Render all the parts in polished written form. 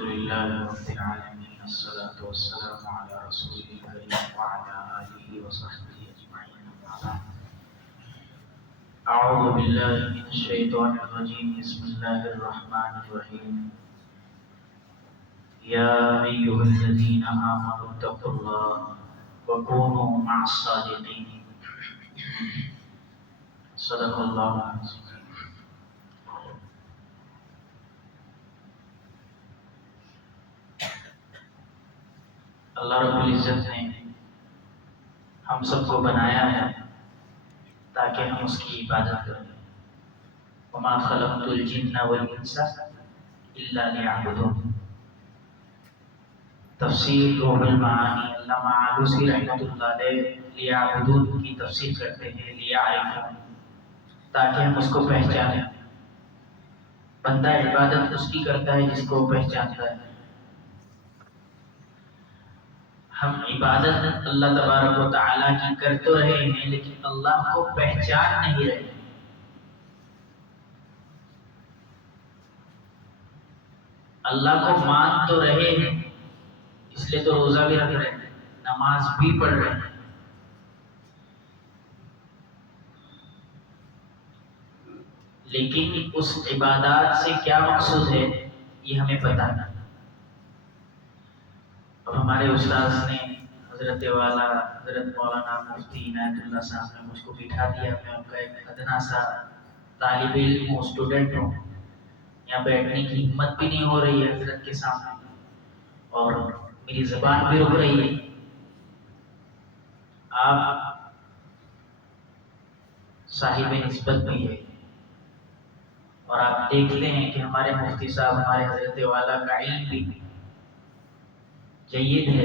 لله رب العالمين الصلاة والسلام على رسول الله وعلى آله وصحبه أجمعين أما بعد. أعوذ بالله من الشيطان الرجيم بسم الله الرحمن الرحيم. يا أيها الذين آمنوا اتقوا الله وكونوا مع الصادقين. صدق الله العظيم. اللہ رب العزت نے ہم سب کو بنایا ہے تاکہ ہم اس کی عبادت کریں. وما خلقت الجن والانس الا ليعبدون. تفسیر روح المعانی علامہ آلوسی رحمۃ اللہ علیہ لیعبدون کی تفسیر کرتے ہیں لیعرفون، تاکہ ہم اس کو پہچانیں. بندہ عبادت اس کی کرتا ہے جس کو پہچانتا ہے. ہم عبادت اللہ تبارک و تعالیٰ کی کر تو رہے ہیں لیکن اللہ کو پہچان نہیں رہے. اللہ کو مان تو رہے ہیں، اس لیے تو روزہ بھی رکھ رہے ہیں، نماز بھی پڑھ رہے ہیں، لیکن اس عبادات سے کیا مقصود ہے یہ ہمیں پتہ نہیں. اب ہمارے استاذ نے حضرت والا حضرت مولانا مفتی عنایت اللہ صاحب نے مجھ کو بٹھا دیا. میں ان کا ایک ادنا سا طالب علم ہوں، اسٹوڈنٹ ہوں. یہاں بیٹھنے کی ہمت بھی نہیں ہو رہی ہے حضرت کے سامنے، اور میری زبان بھی رک رہی ہے. آپ صاحب نسبت بھی ہے، اور آپ دیکھتے ہیں کہ ہمارے مفتی صاحب ہمارے حضرت والا کا علم بھی جید ہے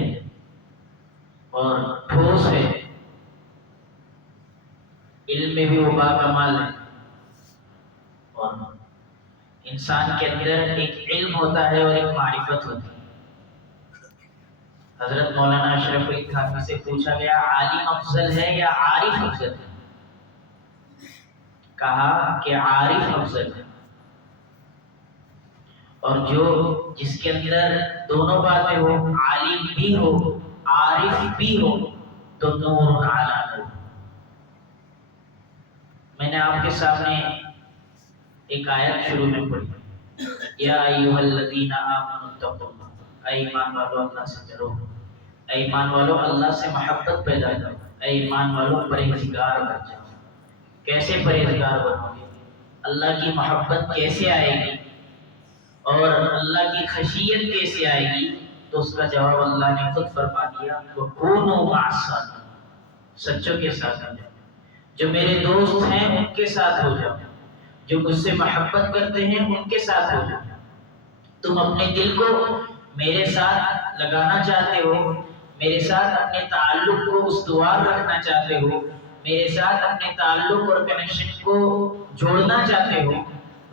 اور ٹھوس ہے. علم میں بھی وہ باکمال ہے. اور انسان کے اندر ایک علم ہوتا ہے اور ایک معرفت ہوتی ہے. حضرت مولانا اشرف علی تھانوی سے پوچھا گیا عالم افضل ہے یا عارف افضل ہے؟ کہا کہ عارف افضل ہے. اور جس کے اندر دونوں باتیں ہو، عالم بھی ہو عارف بھی ہو، تو نور علی نور. میں نے آپ کے سامنے ایک آیت شروع میں پڑھی، یا ایھا الذین آمنوا اتقوا اللہ. اے ایمان والو اللہ سے ڈرو، اے ایمان والو اللہ سے محبت پیدا کرو، اے ایمان والو پرہیزگار بن جاؤ. کیسے پرہیزگار بنو گے؟ اللہ کی محبت کیسے آئے گی اور اللہ کی خشیت کیسے آئے گی؟ تو اس کا جواب اللہ نے خود فرما دیا، وَكُونُوا مَعَ الصَّادِقِينَ. سچوں کے ساتھ ہو جاؤ. جو میرے دوست ہیں ان کے ساتھ ہو جاؤ، جو مجھ سے محبت کرتے ہیں ان کے ساتھ ہو جاؤ. تم اپنے دل کو میرے ساتھ لگانا چاہتے ہو، میرے ساتھ اپنے تعلق کو استوار رکھنا چاہتے ہو، میرے ساتھ اپنے تعلق اور کنیکشن کو جوڑنا چاہتے ہو.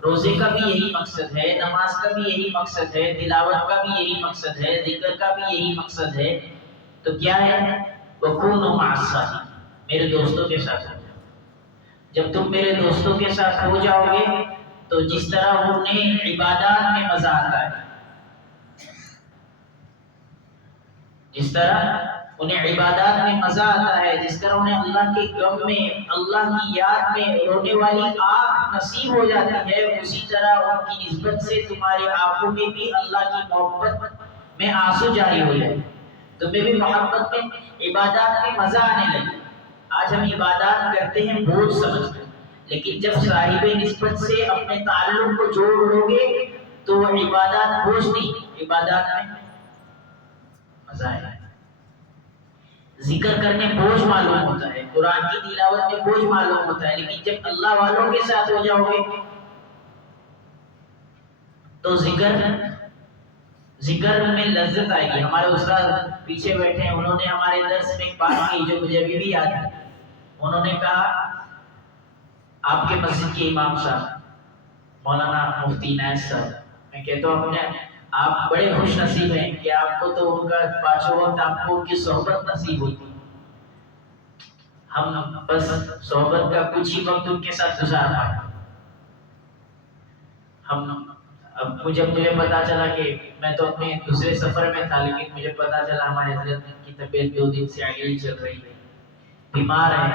روزے کا بھی یہی مقصد ہے، نماز کا بھی یہی مقصد ہے، تلاوت کا بھی یہی مقصد ہے، ذکر کا بھی یہی مقصد ہے. تو کیا ہے؟ وَكُونُوا مَعَ الصَّادِقِينَ. میرے دوستوں کے ساتھ ہو جاؤ. جب تم میرے دوستوں کے ساتھ ہو جاؤ گے تو جس طرح انہیں عبادات میں مزہ آتا ہے، جس طرح انہیں عبادات میں مزہ آتا ہے، جس طرح انہیں اللہ کے غم میں اللہ کی یاد میں رونے والی آنکھ نصیب ہو جاتی ہے، اسی طرح ان کی نسبت سے تمہاری آنکھوں میں بھی اللہ کی محبت میں آنسو جاری ہو جائے. تمہیں بھی محبت میں عبادات میں مزہ آنے لگے. آج ہم عبادات کرتے ہیں بوجھ سمجھ کر، لیکن جب صاحب نسبت سے اپنے تعلق کو جوڑ لو گے تو وہ عبادات بوجھ نہیں، عبادات میں مزہ آئے. ذکر کرنے بوجھ معلوم ہوتا ہے، قرآن کی تلاوت میں بوجھ معلوم ہوتا ہے، لیکن جب اللہ والوں کے ساتھ ہو جاؤ گے تو ذکر میں لذت آئے گی. ہمارے استاد پیچھے بیٹھے ہیں، انہوں نے ہمارے درس میں ایک بات کی جو مجھے ابھی بھی یاد ہے. انہوں نے کہا آپ کے مسجد کے امام صاحب مولانا مفتی عنایت صاحب، میں کہتا ہوں اپنے آپ بڑے خوش نصیب ہیں کہ آپ کو تو ان کا پانچوں وقت آپ کو ان کی صحبت نصیب ہوتی. ہم بس صحبت کا کچھ ہی وقت ان کے ساتھ گزار پائے. ہم اب جب مجھے پتا چلا کہ میں تو اپنے دوسرے سفر میں تھا، لیکن مجھے پتا چلا ہمارے حضرت کی طبیعت 2 دن سے آگے ہی چل رہی ہے، بیمار ہے،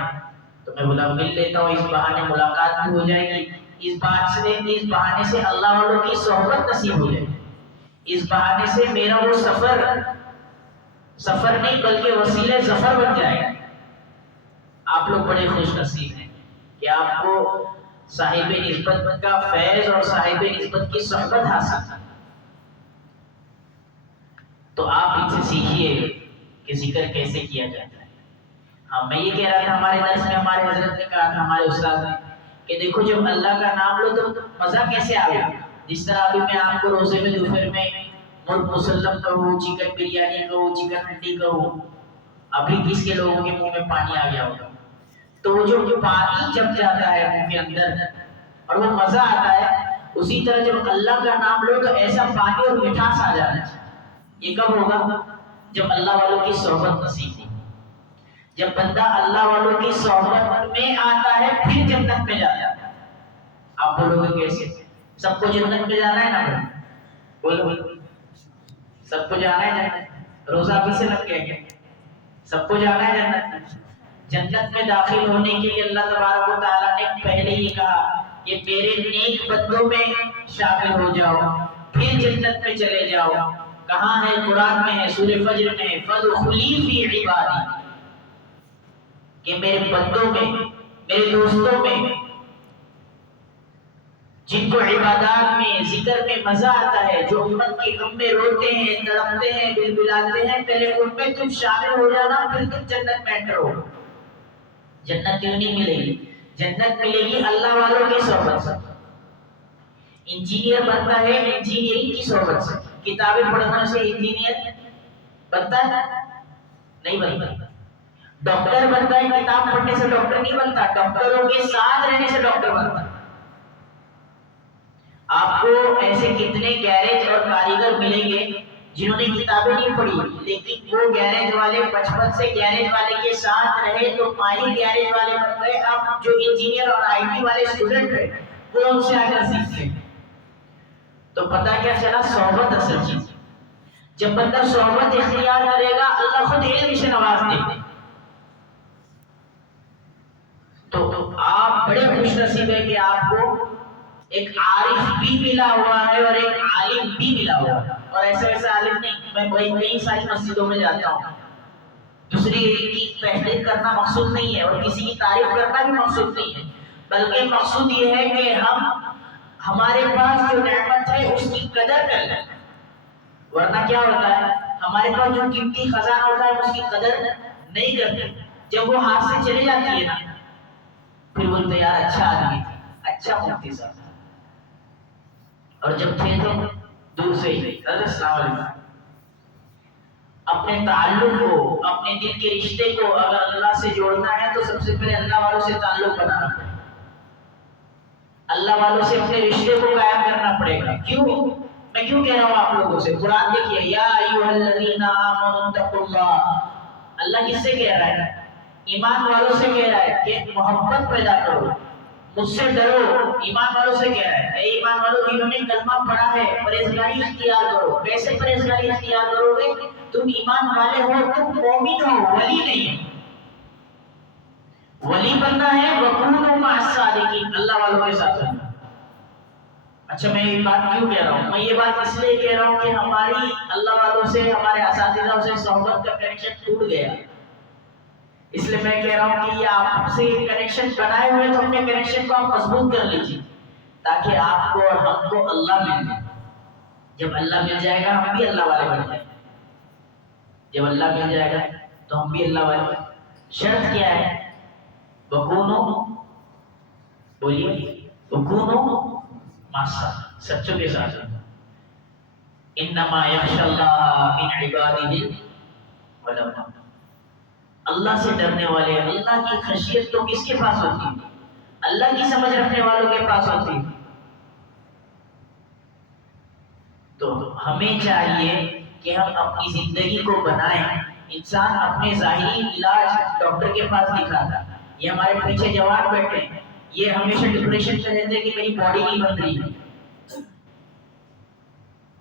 تو میں بولا مل لیتا ہوں، اس بہانے ملاقات بھی ہو جائے گی، اس بہانے سے اللہ والوں کی صحبت نصیب ہو جائے گی، اس بہانے سے میرا وہ سفر نہیں بلکہ وسیلہ ظفر بن جائے گا۔ آپ لوگ بڑے خوش نصیب ہیں کہ آپ کو صاحب نسبت کا فیض اور صاحب نسبت کی صحبت حاصل، تو آپ ان سے سیکھیے کہ ذکر کیسے کیا جاتا ہے۔ ہاں میں یہ کہہ رہا تھا، ہمارے درس میں ہمارے حضرت نے کہا تھا، ہمارے استاد نے، کہ دیکھو جب اللہ کا نام لو تو مزہ کیسے آئے گا۔ جس طرح ابھی میں آپ کو روزے میں دوپہر میں مرغ مسلم کہوں، چکن بریانی کہوں، چکن ہنڈی کہوں، ابھی کس کے لوگوں کے منہ میں پانی آ گیا ہوگا، تو وہ جو پانی جم جاتا ہے منہ کے اندر اور وہ مزہ آتا ہے، اسی طرح جب اللہ کا نام لو تو ایسا پانی اور مٹھاس آ جانا ہے۔ یہ کب ہوگا؟ جب اللہ والوں کی صحبت نصیب ہو، جب بندہ اللہ والوں کی صحبت میں آتا ہے پھر جنت میں جاتا ہے۔ آپ بولو گے کیسے؟ سب کو جنت میں جانا ہے نا، بولو سب کو جانا ہے جنت، روزہ ابھی سے لگ گیا کیا؟ سب کو جانا ہے جنت میں۔ جنت میں داخل ہونے کے لیے اللہ تبارک و تعالیٰ نے پہلے یہ کہا کہ میرے نیک بندوں میں شامل ہو جاؤ، پھر جنت میں چلے جاؤ۔ کہاں ہے؟ قرآن میں ہے، سورہ فجر میں، فَادْخُلِي فِي عِبَادِي، کہ میرے بندوں میں، میرے دوستوں میں، جن کو عبادات میں، ذکر میں مزہ آتا ہے، جو امت کی غم میں روتے ہیں، تڑپتے ہیں، بلبلاتے ہیں، پہلے ان میں تم شامل ہو جانا، پھر تم جنت میں انٹر ہو۔ جنت کیوں نہیں ملے گی؟ جنت ملے گی اللہ والوں کی صحبت سے۔ انجینئر بنتا ہے انجینئرنگ کی صحبت سے، کتابیں پڑھنے سے انجینئر بنتا ہے؟ نہیں بنتا۔ ڈاکٹر بنتا ہے کتاب پڑھنے سے ڈاکٹر نہیں بنتا، ڈاکٹروں کے ساتھ رہنے سے ڈاکٹر بنتا ہے۔ آپ کو ایسے کتنے گیرج اور کاریگر ملیں گے جنہوں نے کتابیں نہیں پڑھی، لیکن وہ گیرج والے بچپن سے گیرج والے کے ساتھ رہے تو ماہر گیرج والے بن گئے۔ اب جو انجینئر اور آئی ٹی والے اسٹوڈنٹ ہیں وہ ان سے آ کر سیکھتے ہیں۔ تو پتہ کیا چلا؟ صحبت اصل چیز۔ جب بندہ صحبت اختیار کرے گا اللہ خود علم سے نواز دے گا۔ تو آپ بڑے خوش نصیب ہیں کہ آپ کو ایک عارف بھی ملا ہوا ہے اور ایک عالم بھی ملا ہوا ہے، اور ایسا ویسا عالم نہیں۔ میں کئی ساری مسجدوں میں جاتا ہوں، دوسری کی تحقیق کرنا مقصود نہیں ہے اور کسی کی تعریف کرنا بھی مقصود نہیں ہے، بلکہ مقصود یہ ہے کہ ہمارے پاس جو نعمت ہے اس کی قدر کر لیں۔ ورنہ کیا ہوتا ہے؟ ہمارے پاس جو قیمتی خزانہ ہوتا ہے اس کی قدر نہیں کرتے، جب وہ ہاتھ سے چلی جاتی ہے نا پھر بولتے یار اچھا آدمی تھا، اچھا مفتی صاحب، اور جب تھے تو دور سے ہی۔ السلام علیکم۔ اپنے تعلق کو، اپنے دل کے رشتے کو اگر اللہ سے جوڑنا ہے تو سب سے پہلے اللہ والوں سے تعلق بنانا پڑے گا، اللہ والوں سے اپنے رشتے کو قائم کرنا پڑے گا۔ کیوں؟ میں کیوں کہہ رہا ہوں آپ لوگوں سے؟ قرآن دیکھیے، یا ایھا الذین آمنوا اتقوا اللہ، اللہ کس سے کہہ رہا ہے؟ ایمان والوں سے کہہ رہا ہے کہ محبت پیدا کرو، مجھ سے ڈرو۔ ایمان والوں سے کہہ رہا ہے، اے ایمان والوں جنہوں نے کلمہ پڑھا ہے پرہیزگاری اختیار کرو۔ کیسے پرہیزگاری اختیار کرو گے؟ تم ایمان والے ہو، تم مومن ہو، ولی نہیں ہو۔ ولی بننا ہے وَكُونُوا مَعَ الصَّادِقِينَ، اللہ والوں کے ساتھ رہنا۔ اچھا میں یہ بات کیوں کہہ رہا ہوں؟ میں یہ بات اس لیے کہہ رہا ہوں کہ ہماری اللہ والوں سے، ہمارے اساتذہ سے صحبت کا کنیکشن ٹوٹ گیا، اس لیے میں کہہ رہا ہوں کہ یہ آپ سے کنیکشن بنائے ہوئے تو اپنے کنیکشن کو آپ مضبوط کر لیجیے تاکہ آپ کو اور ہم کو اللہ مل جائے۔ جب اللہ مل جائے گا ہم بھی اللہ والے بن جائیں گے، جب اللہ مل جائے گا تو ہم بھی اللہ والے۔ شرط کیا ہے؟ وَكُونُوا، بولیے وَكُونُوا مَعَ الصَّادِقِينَ، سچوں کے ساتھ۔ إِنَّمَا يَخْشَى اللَّهَ مِنْ عِبَادِهِ العُلَمَاء، اللہ سے ڈرنے والے، اللہ کی خشیت تو کس کے پاس ہوتی ہے؟ اللہ کی سمجھ رکھنے والوں کے پاس ہوتی ہے۔ تو ہمیں چاہیے کہ ہم اپنی زندگی کو بنائیں۔ انسان اپنے ظاہری علاج ڈاکٹر کے پاس نہیں کھاتا۔ یہ ہمارے پیچھے جوان بیٹھے ہیں، یہ ہمیشہ ڈپریشن میں رہتے ہیں کہ میری باڈی نہیں بن رہی ہے،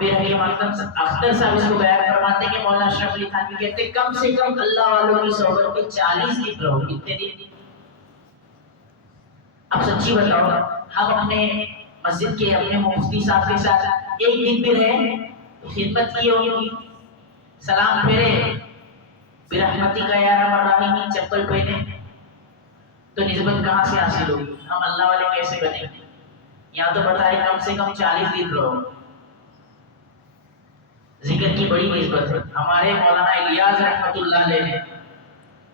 پھر حکیم اختر صاحب اس کو بیان فرماتے ہیں کہ مولانا اشرف علی تھانوی کہتے ہیں کم سے کم اللہ والوں کی صحبت میں 40 دن رہو. کتنے دن؟ اب سچی بتاؤ, ہم اپنے مسجد کے اپنے مفتی صاحب کے ساتھ ایک دن بھی رہے, خدمت کی ہوگی, سلام پھیرے, برحمتی کا یا ارحم الراحمین چپل پہنے, تو نسبت کہاں سے حاصل ہوگی؟ ہم اللہ والے کیسے بنیں گے؟ یہاں تو بتائے کم سے کم 40 دن رہو. ذکر کی بڑی نسبت ہے. ہمارے مولانا الیاس رحمۃ اللہ علیہ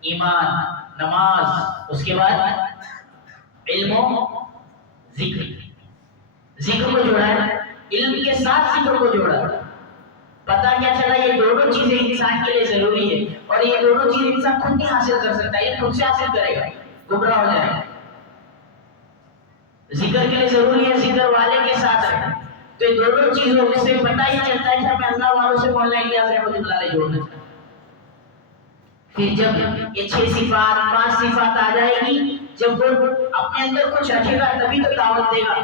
ایمان, نماز, اس کے بعد علم و ذکر, ذکر کو جوڑا ہے, علم کے ساتھ ذکر کو جوڑا ہے. پتہ کیا چلا, یہ دونوں چیزیں انسان کے لیے ضروری ہے, اور یہ دونوں چیزیں انسان خود نہیں حاصل کر سکتا, یہ خود سے حاصل کرے گا, گمراہ ہو جائے گا. ذکر کے لیے ضروری ہے ذکر والے کے ساتھ رہنا, تو یہ دونوں چیزوں سے پتہ ہی چلتا ہے کہ ہمیں اللہ والوں سے مولانا الیاس رحمۃ اللہ علیہ جوڑنا چاہیے. پھر جب یہ 6 صفات 5 صفات آ جائے گی, جب وہ اپنے اندر کچھ رکھے گا تبھی تو دعوت دے گا.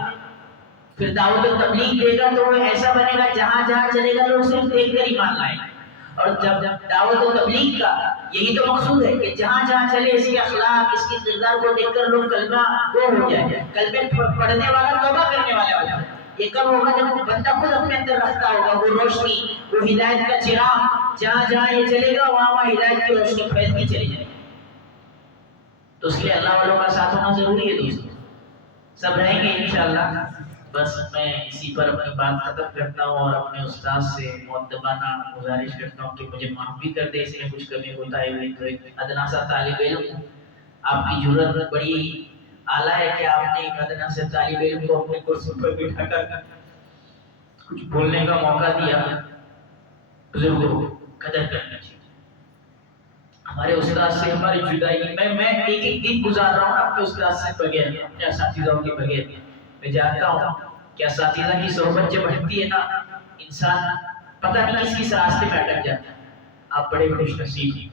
پھر دعوت و تبلیغ دے گا تو وہ ایسا بنے گا جہاں جہاں چلے گا لوگ صرف دیکھ کر ایمان لائیں گے. اور جب دعوت و تبلیغ کا یہی تو مقصود ہے کہ جہاں جہاں چلے اس کے اخلاق, اس کی کردار کو دیکھ کر لوگ کلمہ وہ ہو جائے, کلمے پڑھنے والا توبہ کرنے والا ہو جائے. یہ کب ہوگا؟ جب بندہ خود اپنے اندر رکھتا ہوگا وہ روشنی, وہ ہدایت کا چراغ, جہاں جہاں یہ چلے گا وہاں وہاں ہدایت کی روشنی پھیلتی چلی جائے گی. تو اس لیے اللہ والوں کا ساتھ ہونا ضروری ہے دوستوں. سب رہیں گے انشاءاللہ. بس میں اسی پر اپنی بات ختم کرتا ہوں اور اپنے استاد سے مؤدبانہ گزارش کرتا ہوں کہ مجھے معاف بھی کر دے اس میں کچھ کمی کوتاہی ہوئی تو. ایک ادنا سا طالب علم, آپ کی ضرورت بڑی اعلیٰ ہے کہ آپ نے ایک ادنا سے طالب علم کو اپنے کرسی پر بٹھا کر کچھ بولنے کا موقع دیا. بزرگوں قدر کرنا چاہیے. ہمارے استاد سے ہماری جدائی, میں ایک ایک دن گزار رہا ہوں اپنے استاد سے بغیر, اپنے اساتذہ کے بغیر. میں جانتا ہوں کہ اساتذہ کی صحبت جب ہٹتی ہے نا, انسان پتہ نہیں کس کس راستے میں اٹک جاتا ہے. آپ بڑے خوش نصیب ہیں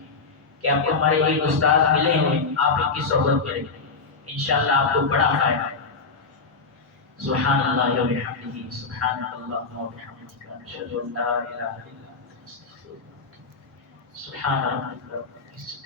کہ آپ کو ہمارے ایک استاد ملے ہیں, آپ ان کی صحبت کریں, انشاءاللہ آپ کو بڑا فائدہ ہے. سبحان اللہ و بحمدہ, سبحان اللہ و بحمدہ, اشہد ان لا الہ الا انت, استغفرک, سبحان ربک رب العزة